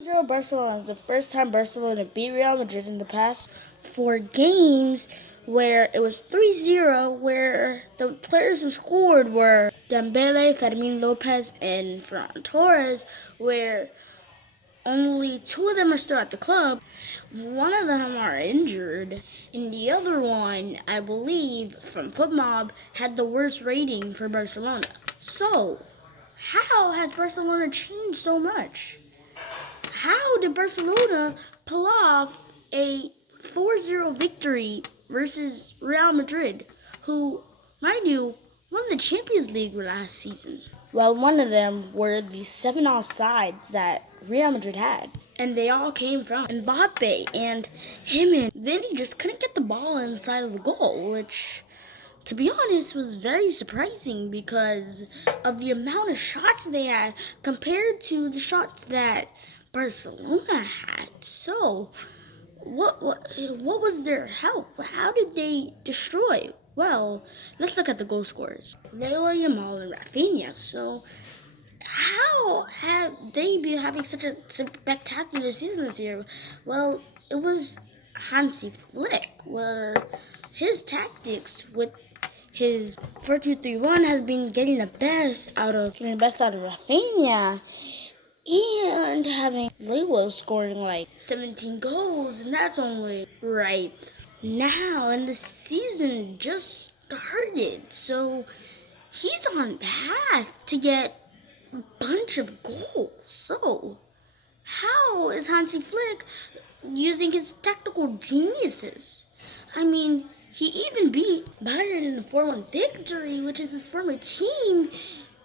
0 Barcelona is the first time Barcelona beat Real Madrid in the past 4 games, where it was 3-0, where the players who scored were Dembele, Fermin Lopez, and Ferran Torres, where only 2 of them are still at the club. One of them are injured, and the other one, I believe, from FootMob, had the worst rating for Barcelona. So, how has Barcelona changed so much? How did Barcelona pull off a 4-0 victory versus Real Madrid, who, mind you, won the Champions League last season? Well, one of them were the 7 offsides that Real Madrid had. And they all came from Mbappe, and him and Vinny just couldn't get the ball inside of the goal, which, to be honest, was very surprising because of the amount of shots they had compared to the shots that Barcelona had. So, what was their help? How did they destroy? Well, let's look at the goal scorers. Leo Yamal and Rafinha. So, how have they been having such a spectacular season this year? Well, it was Hansi Flick, where his tactics with his 4-2-3-1 has been getting the best out of Rafinha, and having Lewis scoring like 17 goals, and that's only right now, and the season just started, so he's on path to get a bunch of goals. So how is Hansi Flick using his tactical geniuses? I mean, he even beat Bayern in a 4-1 victory, which is his former team,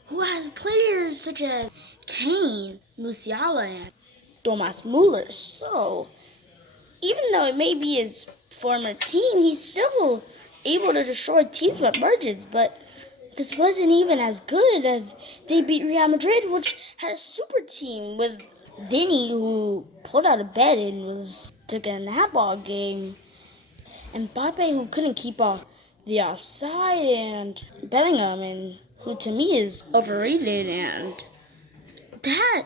who has players such as Kane, Musiala, and Thomas Muller. So, even though it may be his former team, he's still able to destroy teams by margins. But this wasn't even as good as they beat Real Madrid, which had a super team with Vinny, who pulled out of bed and took a nap all game, and Mbappe, who couldn't keep off the offside, and Bellingham, and who to me is overrated, and that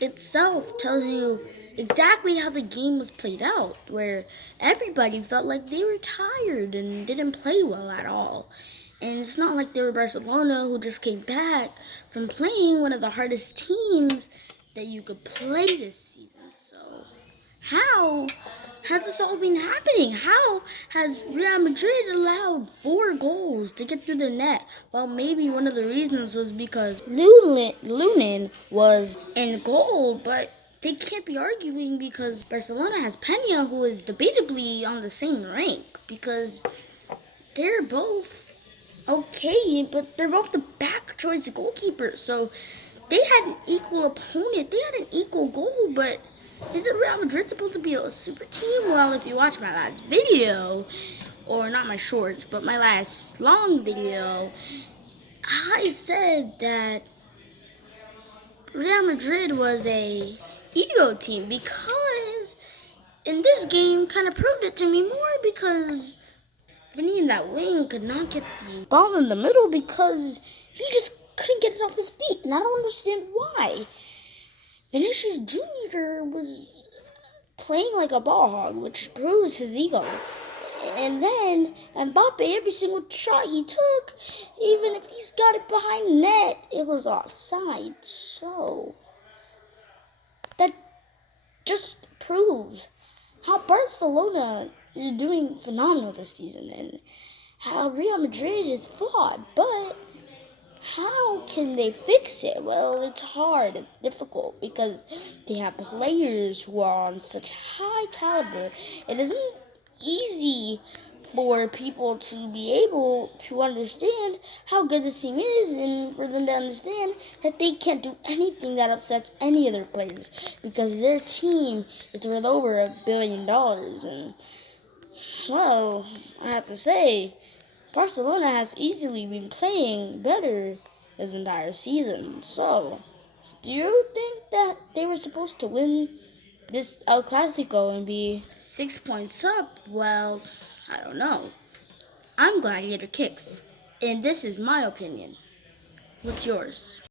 itself tells you exactly how the game was played out, where everybody felt like they were tired and didn't play well at all. And it's not like they were Barcelona, who just came back from playing one of the hardest teams that you could play this season. So, how has this all been happening? How has Real Madrid allowed 4 goals to get through their net? Well, maybe one of the reasons was because Lunin was in goal, but they can't be arguing because Barcelona has Peña, who is debatably on the same rank, because they're both okay, but they're both the back choice goalkeepers, so they had an equal opponent. They had an equal goal, but isn't Real Madrid supposed to be a super team? Well, if you watch my last video, or not my shorts, but my last long video, I said that Real Madrid was a ego team, because in this game kind of proved it to me more, because Vinny in that wing could not get the ball in the middle because he just couldn't get it off his feet, and I don't understand why. Vinicius Jr. was playing like a ball hog, which proves his ego. And then Mbappe, every single shot he took, even if he's got it behind net, it was offside. So that just proves how Barcelona is doing phenomenal this season and how Real Madrid is flawed. But how can they fix it? Well, it's hard, it's difficult, because they have players who are on such high caliber. It isn't easy for people to be able to understand how good this team is, and for them to understand that they can't do anything that upsets any of their players, because their team is worth over $1 billion. And, well, I have to say, Barcelona has easily been playing better this entire season. So, do you think that they were supposed to win this El Clasico and be 6 points up? Well, I don't know. I'm Gladiator Kicks, and this is my opinion. What's yours?